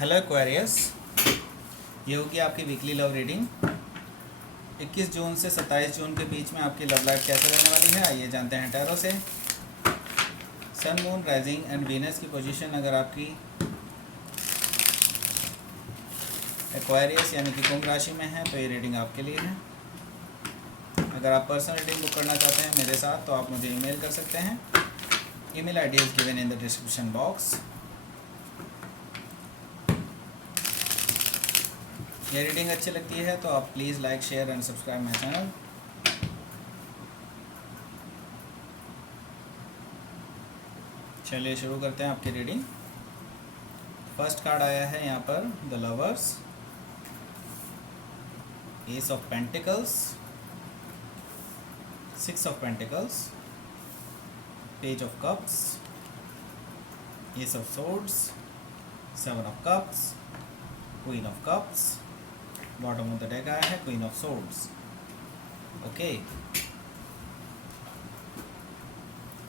Hello Aquarius, ये होगी आपकी वीकली लव रीडिंग 21 जून से 27 जून के बीच में आपकी लव लाइफ कैसे रहने वाली है। आइए जानते हैं टैरो से। सन, मून, राइजिंग एंड वीनस की पोजीशन अगर आपकी एक्वेरियस यानी कि कुंभ राशि में है तो ये रीडिंग आपके लिए है। अगर आप पर्सनल रीडिंग बुक करना चाहते हैं मेरे साथ तो आप मुझे ईमेल कर सकते हैं। Email ID is given in the description box. ये रीडिंग अच्छी लगती है तो आप please like, share and subscribe my channel. चलिए शुरू करते हैं आपकी रीडिंग। फर्स्ट कार्ड आया है यहाँ पर the lovers, ace of pentacles, 6 of pentacles, page of cups, ace of swords, 7 of cups, queen of cups. Bottom of the deck आया है queen of swords. Okay,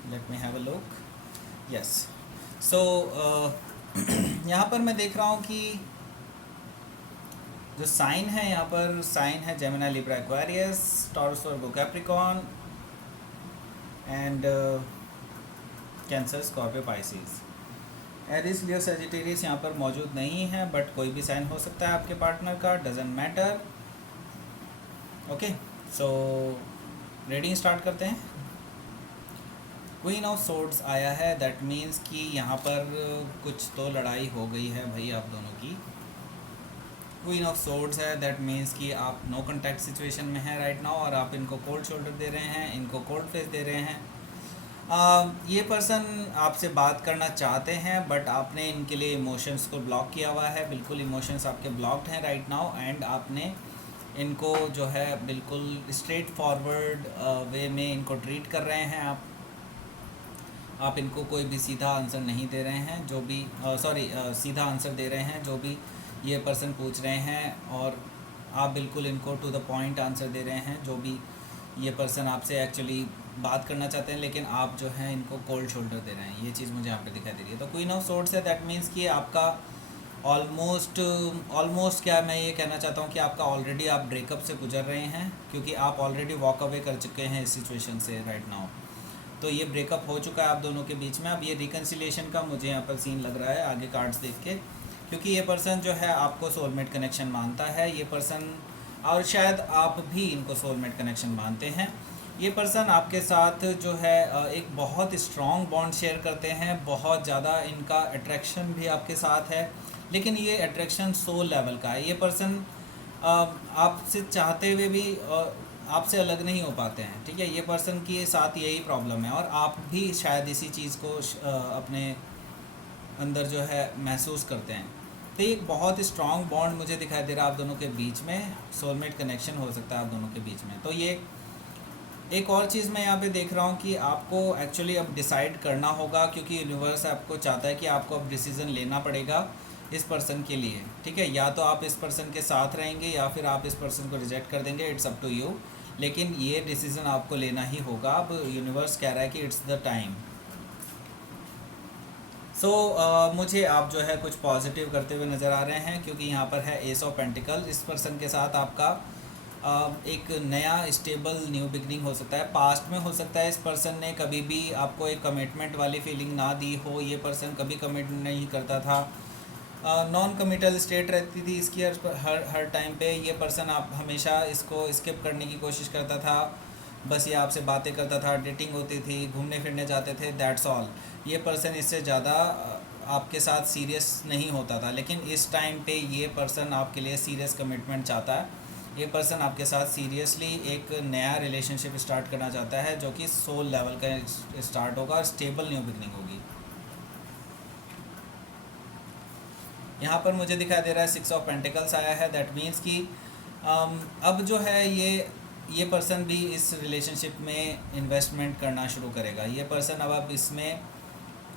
let me have a look. Yes, so यहाँ पर मैं देख रहा हूँ कि जो साइन है यहाँ पर साइन है Gemini, Libra, Aquarius, Taurus, Virgo, Capricorn and Cancer, Scorpio, Pisces. Aries, Leo, Sagittarius यहाँ पर मौजूद नहीं है, बट कोई भी साइन हो सकता है आपके पार्टनर का, doesn't matter. Okay, so reading start करते हैं। क्वीन ऑफ सोर्ड्स आया है, दैट मीन्स कि यहाँ पर कुछ तो लड़ाई हो गई है भाई आप दोनों की। क्वीन ऑफ सोर्ड्स है, दैट मीन्स कि आप नो कॉन्टैक्ट सिचुएशन में हैं राइट नाउ और आप इनको कोल्ड शोल्डर दे रहे हैं, इनको कोल्ड फेस दे रहे हैं। ये पर्सन आपसे बात करना चाहते हैं बट आपने इनके लिए इमोशंस को ब्लॉक किया हुआ है। बिल्कुल इमोशंस आपके ब्लॉक्ड हैं राइट नाउ एंड आपने इनको जो है बिल्कुल स्ट्रेट फॉरवर्ड वे में इनको ट्रीट कर रहे हैं। आप इनको कोई भी सीधा आंसर नहीं दे रहे हैं, जो भी सीधा आंसर दे रहे हैं जो भी ये पर्सन पूछ रहे हैं, और आप बिल्कुल इनको टू द पॉइंट आंसर दे रहे हैं जो भी ये पर्सन आपसे एक्चुअली बात करना चाहते हैं, लेकिन आप जो है इनको कोल्ड शोल्डर दे रहे हैं। ये चीज़ मुझे यहाँ पे दिखाई दे रही है। तो क्वीन ऑफ सोर्ड्स है, दैट मीन्स कि आपका ऑलमोस्ट क्या मैं ये कहना चाहता हूँ कि आपका ऑलरेडी आप ब्रेकअप से गुजर रहे हैं, क्योंकि आप ऑलरेडी वॉक अवे कर चुके हैं इस सिचुएशन से राइट नाउ। तो ये ब्रेकअप हो चुका है आप दोनों के बीच में। अब ये रिकन्सिलिएशन का मुझे यहाँ पर सीन लग रहा है आगे कार्ड्स देख के, क्योंकि ये पर्सन जो है आपको सोलमेट कनेक्शन मानता है। ये पर्सन, और शायद आप भी इनको सोलमेट कनेक्शन मानते हैं। ये पर्सन आपके साथ जो है एक बहुत स्ट्रॉन्ग बॉन्ड शेयर करते हैं, बहुत ज़्यादा इनका अट्रैक्शन भी आपके साथ है, लेकिन ये अट्रैक्शन सोल लेवल का है। ये पर्सन आपसे चाहते हुए भी आपसे अलग नहीं हो पाते हैं, ठीक है। ये पर्सन के साथ यही प्रॉब्लम है और आप भी शायद इसी चीज़ को अपने अंदर जो है महसूस करते हैं। तो एक बहुत स्ट्रॉन्ग बॉन्ड मुझे दिखाई दे रहा है आप दोनों के बीच में, सोलमेट कनेक्शन हो सकता है आप दोनों के बीच में। तो ये एक और चीज़ मैं यहाँ पे देख रहा हूँ कि आपको एक्चुअली अब डिसाइड करना होगा, क्योंकि यूनिवर्स आपको चाहता है कि आपको अब डिसीज़न लेना पड़ेगा इस पर्सन के लिए, ठीक है। या तो आप इस पर्सन के साथ रहेंगे या फिर आप इस पर्सन को रिजेक्ट कर देंगे, इट्स अप टू यू। लेकिन ये डिसीज़न आपको लेना ही होगा। अब यूनिवर्स कह रहा है कि इट्स द टाइम। सो मुझे आप जो है कुछ पॉजिटिव करते हुए नज़र आ रहे हैं, क्योंकि यहाँ पर है एस ऑफ पेंटिकल। इस पर्सन के साथ आपका एक नया स्टेबल न्यू बिगनिंग हो सकता है। पास्ट में हो सकता है इस पर्सन ने कभी भी आपको एक कमिटमेंट वाली फीलिंग ना दी हो। ये पर्सन कभी कमिट नहीं करता था, नॉन कमिटल स्टेट रहती थी इसकी हर टाइम पे। ये पर्सन आप हमेशा इसको स्किप करने की कोशिश करता था, बस ये आपसे बातें करता था, डेटिंग होती थी, घूमने फिरने जाते थे, दैट्स ऑल। ये पर्सन इससे ज़्यादा आपके साथ सीरियस नहीं होता था, लेकिन इस टाइम पे ये पर्सन आपके लिए सीरियस कमिटमेंट चाहता है। ये पर्सन आपके साथ सीरियसली एक नया रिलेशनशिप स्टार्ट करना चाहता है, जो कि सोल लेवल का स्टार्ट होगा, स्टेबल न्यू बिगनिंग होगी। यहाँ पर मुझे दिखाई दे रहा है 6 ऑफ पेंटिकल्स आया है, दैट मीन्स कि अब जो है ये पर्सन भी इस रिलेशनशिप में इन्वेस्टमेंट करना शुरू करेगा। ये पर्सन अब इसमें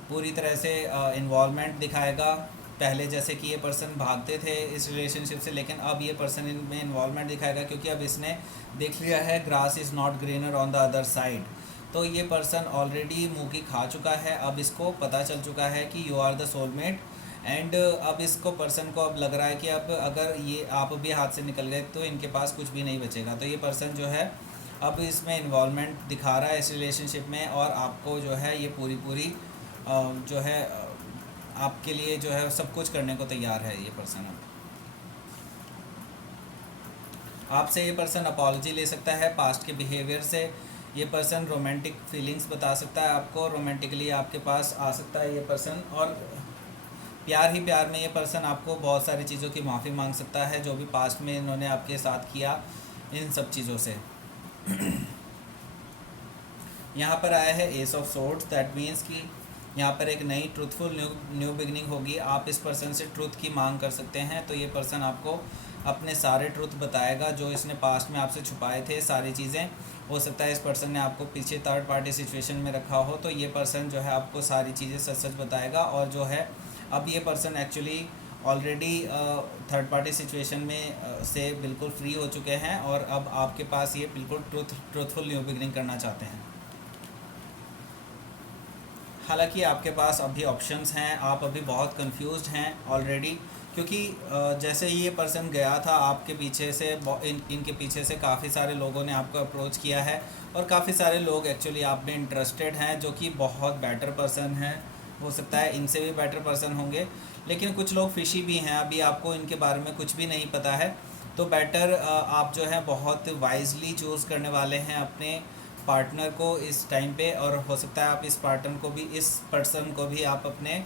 पूरी तरह से इन्वॉल्वमेंट दिखाएगा। पहले जैसे कि ये पर्सन भागते थे इस रिलेशनशिप से, लेकिन अब ये पर्सन इनमें इन्वॉल्वमेंट दिखाएगा, क्योंकि अब इसने देख लिया है grass is not greener on the other side. तो ये पर्सन ऑलरेडी मुँह की खा चुका है। अब इसको पता चल चुका है कि you are the soulmate and अब इसको पर्सन को अब लग रहा है कि अब अगर ये आप भी हाथ से निकल गए तो इनके पास कुछ भी नहीं बचेगा। तो ये पर्सन जो है अब इसमें इन्वॉल्वमेंट दिखा रहा है इस रिलेशनशिप में, और आपको जो है ये पूरी पूरी जो है आपके लिए जो है सब कुछ करने को तैयार है ये पर्सन। अब आपसे ये पर्सन अपॉलजी ले सकता है पास्ट के बिहेवियर से। ये पर्सन रोमांटिक फीलिंग्स बता सकता है आपको, रोमांटिकली आपके पास आ सकता है ये पर्सन, और प्यार ही प्यार में ये पर्सन आपको बहुत सारी चीज़ों की माफ़ी मांग सकता है जो भी पास्ट में इन्होंने आपके साथ किया, इन सब चीज़ों से। यहाँ पर आया है S of swords, that means कि यहाँ पर एक नई ट्रूथफुल न्यू बिगनिंग होगी। आप इस पर्सन से ट्रूथ की मांग कर सकते हैं। तो ये पर्सन आपको अपने सारे ट्रूथ बताएगा जो इसने पास्ट में आपसे छुपाए थे, सारी चीज़ें। हो सकता है इस पर्सन ने आपको पीछे थर्ड पार्टी सिचुएशन में रखा हो, तो ये पर्सन जो है आपको सारी चीज़ें सच सच बताएगा। और जो है अब ये person actually already third party situation में से बिल्कुल फ्री हो चुके हैं, और अब आपके पास ये बिल्कुल ट्रूथफुल न्यू बिगनिंग करना चाहते हैं। हालांकि आपके पास अभी ऑप्शंस हैं, आप अभी बहुत कंफ्यूज्ड हैं ऑलरेडी, क्योंकि जैसे ये पर्सन गया था आपके पीछे से, इनके पीछे से काफ़ी सारे लोगों ने आपको अप्रोच किया है, और काफ़ी सारे लोग एक्चुअली आप में इंटरेस्टेड हैं जो कि बहुत बेटर पर्सन हैं। हो सकता है इनसे भी बेटर पर्सन होंगे, लेकिन कुछ लोग फिशी भी हैं, अभी आपको इनके बारे में कुछ भी नहीं पता है। तो बेटर आप जो है बहुत वाइजली चूज़ करने वाले हैं अपने पार्टनर को इस टाइम पे, और हो सकता है आप इस पार्टनर को भी, इस पर्सन को भी आप अपने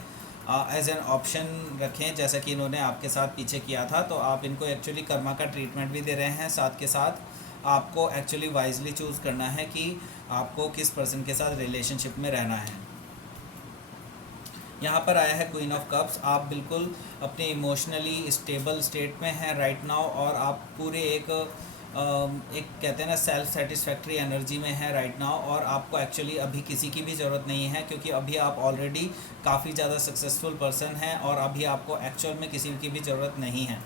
एज एन ऑप्शन रखें, जैसा कि इन्होंने आपके साथ पीछे किया था। तो आप इनको एक्चुअली कर्मा का ट्रीटमेंट भी दे रहे हैं, साथ के साथ आपको एक्चुअली वाइजली चूज़ करना है कि आपको किस पर्सन के साथ रिलेशनशिप में रहना है। यहाँ पर आया है क्वीन ऑफ कप्स, आप बिल्कुल अपने इमोशनली स्टेबल स्टेट में हैं राइट नाउ, और आप पूरे एक कहते हैं ना सेल्फ सेटिस्फैक्ट्री एनर्जी में है राइट नाउ, और आपको एक्चुअली अभी किसी की भी ज़रूरत नहीं है, क्योंकि अभी आप ऑलरेडी काफ़ी ज़्यादा सक्सेसफुल पर्सन हैं, और अभी आपको एक्चुअल में किसी की भी ज़रूरत नहीं है।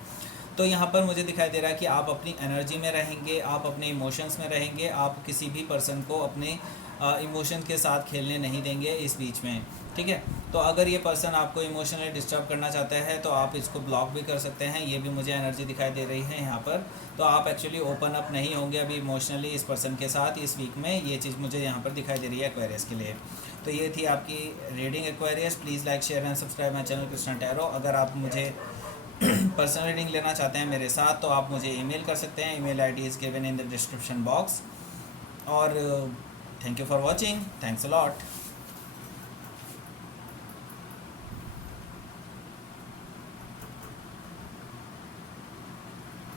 तो यहाँ पर मुझे दिखाई दे रहा है कि आप अपनी एनर्जी में रहेंगे, आप अपने इमोशंस में रहेंगे, आप किसी भी पर्सन को अपने इमोशन के साथ खेलने नहीं देंगे इस बीच में, ठीक है। तो अगर ये पर्सन आपको इमोशनली डिस्टर्ब करना चाहता है तो आप इसको ब्लॉक भी कर सकते हैं, ये भी मुझे एनर्जी दिखाई दे रही है यहाँ पर। तो आप एक्चुअली ओपन अप नहीं होंगे अभी इमोशनली इस पर्सन के साथ इस वीक में, ये चीज़ मुझे यहाँ पर दिखाई दे रही है एक्वेरियस के लिए। तो ये थी आपकी reading Aquarius. Please like share and subscribe my channel Krishna tarot. अगर आप मुझे पर्सनल रीडिंग लेना चाहते हैं मेरे साथ तो आप मुझे ईमेल कर सकते हैं, email ID is given in the description box. और thank you for watching, thanks a lot.